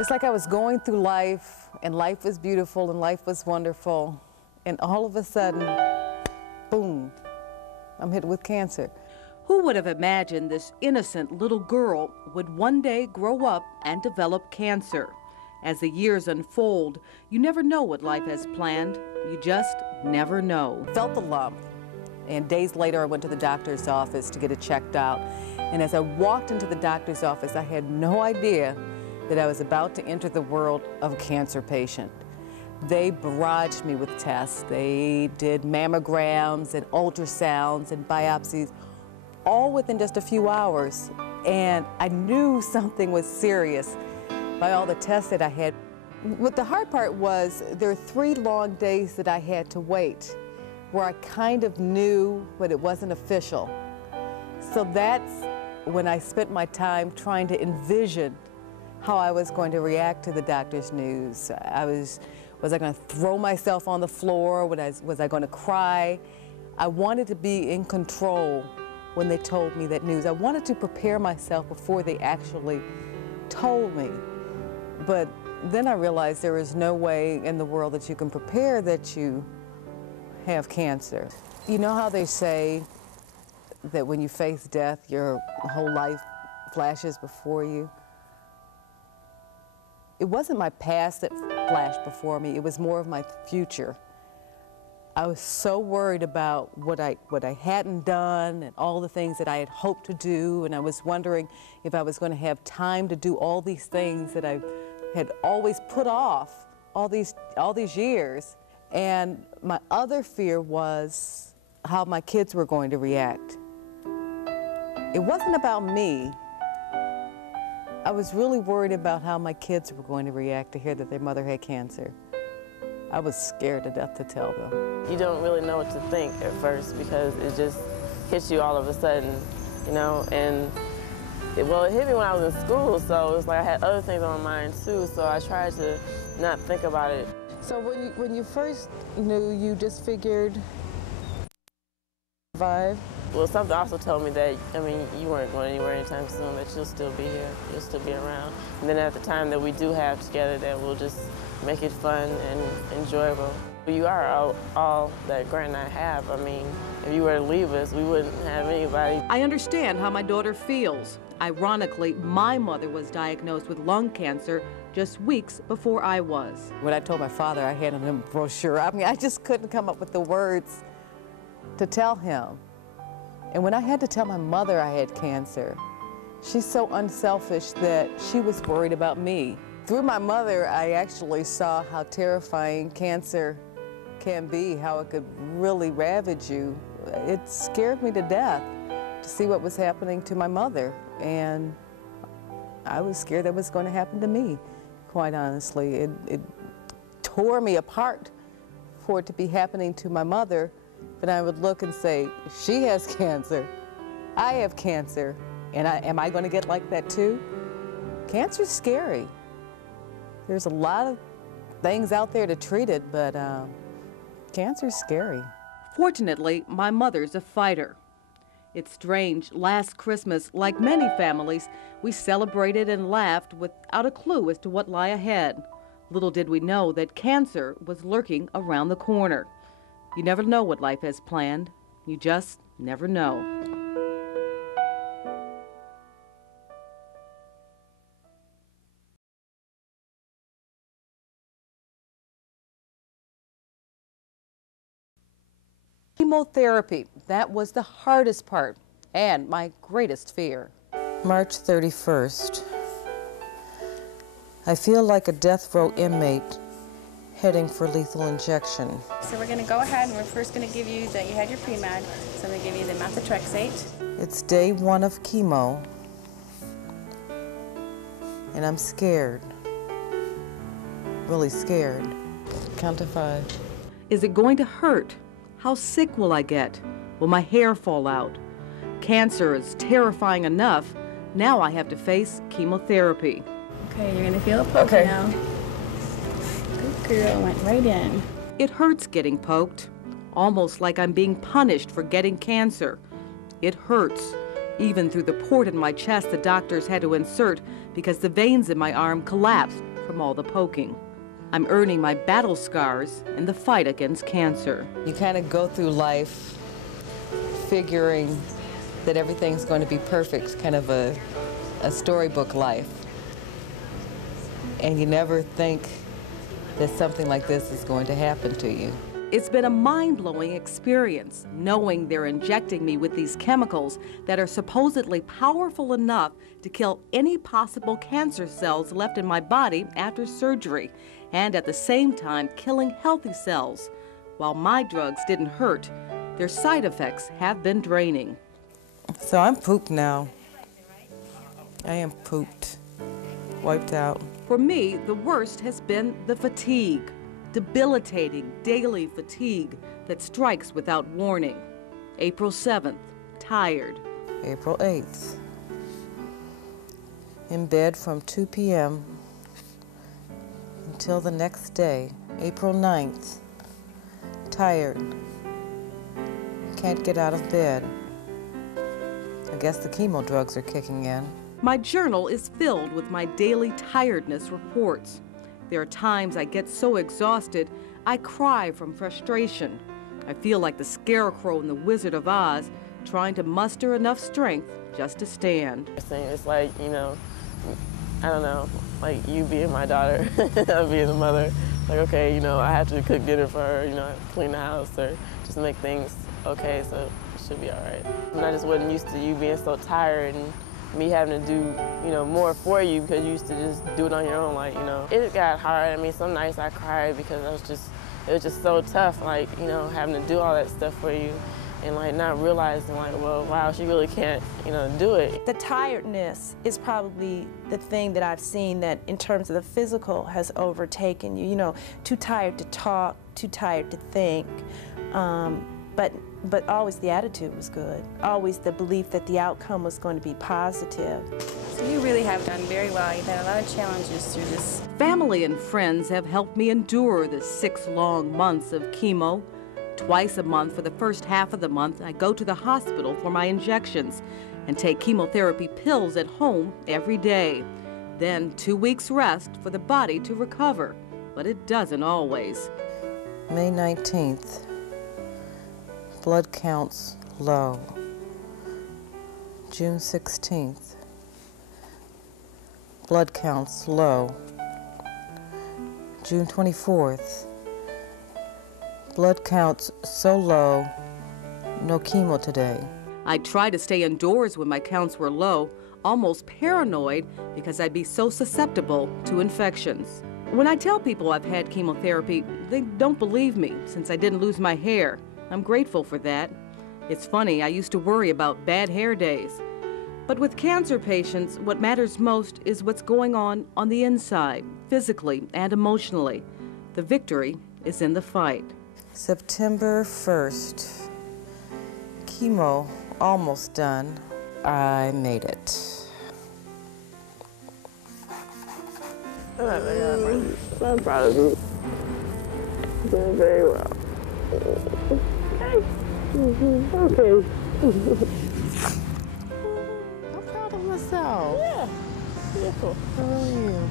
It's like I was going through life, and life was beautiful, and life was wonderful, and all of a sudden, boom, I'm hit with cancer. Who would have imagined this innocent little girl would one day grow up and develop cancer? As the years unfold, you never know what life has planned. You just never know. Felt the lump, and days later I went to the doctor's office to get it checked out. And as I walked into the doctor's office, I had no idea that I was about to enter the world of a cancer patient. They barraged me with tests. They did mammograms and ultrasounds and biopsies, all within just a few hours. And I knew something was serious by all the tests that I had. What the hard part was, there were 3 long days that I had to wait, where I kind of knew, but it wasn't official. So that's when I spent my time trying to envision how I was going to react to the doctor's news. Was I going to throw myself on the floor? Was I going to cry? I wanted to be in control when they told me that news. I wanted to prepare myself before they actually told me. But then I realized there is no way in the world that you can prepare that you have cancer. You know how they say that when you face death, your whole life flashes before you? It wasn't my past that flashed before me, it was more of my future. I was so worried about what I hadn't done and all the things that I had hoped to do, and I was wondering if I was going to have time to do all these things that I had always put off all these years. And my other fear was how my kids were going to react. It wasn't about me. I was really worried about how my kids were going to react to hear that their mother had cancer. I was scared to death to tell them. You don't really know what to think at first because it just hits you all of a sudden, you know, and it hit me when I was in school, so it was like I had other things on my mind too, so I tried to not think about it. So when you first knew, you just figured survive? Well, something also told me that, I mean, you weren't going anywhere anytime soon, that you'll still be here, you'll still be around. And then at the time that we do have together, that we'll just make it fun and enjoyable. You are all that Grant and I have. I mean, if you were to leave us, we wouldn't have anybody. I understand how my daughter feels. Ironically, my mother was diagnosed with lung cancer just weeks before I was. When I told my father, I handed him a brochure. I mean, I just couldn't come up with the words to tell him. And when I had to tell my mother I had cancer, she's so unselfish that she was worried about me. Through my mother, I actually saw how terrifying cancer can be, how it could really ravage you. It scared me to death to see what was happening to my mother. And I was scared that was going to happen to me, quite honestly. It tore me apart for it to be happening to my mother. But I would look and say, she has cancer, I have cancer, and am I going to get like that too? Cancer's scary. There's a lot of things out there to treat it, but cancer's scary. Fortunately, my mother's a fighter. It's strange, last Christmas, like many families, we celebrated and laughed without a clue as to what lay ahead. Little did we know that cancer was lurking around the corner. You never know what life has planned. You just never know. Chemotherapy, that was the hardest part and my greatest fear. March 31st. I feel like a death row inmate heading for lethal injection. So we're going to go ahead and we're first going to give you you had your pre-med, so I'm going to give you the methotrexate. It's day 1 of chemo, and I'm scared, really scared. Count to 5. Is it going to hurt? How sick will I get? Will my hair fall out? Cancer is terrifying enough. Now I have to face chemotherapy. Okay, you're going to feel it poking now. Girl, went right in. It hurts getting poked, almost like I'm being punished for getting cancer. It hurts. Even through the port in my chest the doctors had to insert, because the veins in my arm collapsed from all the poking. I'm earning my battle scars in the fight against cancer. You kind of go through life figuring that everything's going to be perfect, kind of a storybook life. And you never think that something like this is going to happen to you. It's been a mind-blowing experience knowing they're injecting me with these chemicals that are supposedly powerful enough to kill any possible cancer cells left in my body after surgery, and at the same time killing healthy cells. While my drugs didn't hurt, their side effects have been draining. So I'm pooped now. I am pooped, wiped out. For me, the worst has been the fatigue. Debilitating daily fatigue that strikes without warning. April 7th, tired. April 8th, in bed from 2 p.m. until the next day. April 9th, tired, can't get out of bed. I guess the chemo drugs are kicking in. My journal is filled with my daily tiredness reports. There are times I get so exhausted, I cry from frustration. I feel like the Scarecrow in The Wizard of Oz, trying to muster enough strength just to stand. It's like, you know, I don't know, like you being my daughter, I being the mother. Like, okay, you know, I have to cook dinner for her, you know, clean the house or just make things okay, so it should be all right. And I just wasn't used to you being so tired and me having to do, you know, more for you because you used to just do it on your own, like, you know. It got hard. I mean, some nights I cried because it was just so tough, like, you know, having to do all that stuff for you and, like, not realizing, like, well, wow, she really can't, you know, do it. The tiredness is probably the thing that I've seen that, in terms of the physical, has overtaken you. You know, too tired to talk, too tired to think. But always the attitude was good. Always the belief that the outcome was going to be positive. So you really have done very well. You've had a lot of challenges through this. Family and friends have helped me endure the 6 long months of chemo. Twice a month for the first half of the month, I go to the hospital for my injections and take chemotherapy pills at home every day. Then 2 weeks rest for the body to recover, but it doesn't always. May 19th. Blood counts low. June 16th. Blood counts low. June 24th. Blood counts so low, no chemo today. I tried to stay indoors when my counts were low, almost paranoid because I'd be so susceptible to infections. When I tell people I've had chemotherapy, they don't believe me since I didn't lose my hair. I'm grateful for that. It's funny, I used to worry about bad hair days. But with cancer patients, what matters most is what's going on the inside, physically and emotionally. The victory is in the fight. September 1st. Chemo almost done. I made it. I'm proud of you. Doing very well. Okay. Okay. I'm proud of myself. Yeah. Yeah, cool. How are you?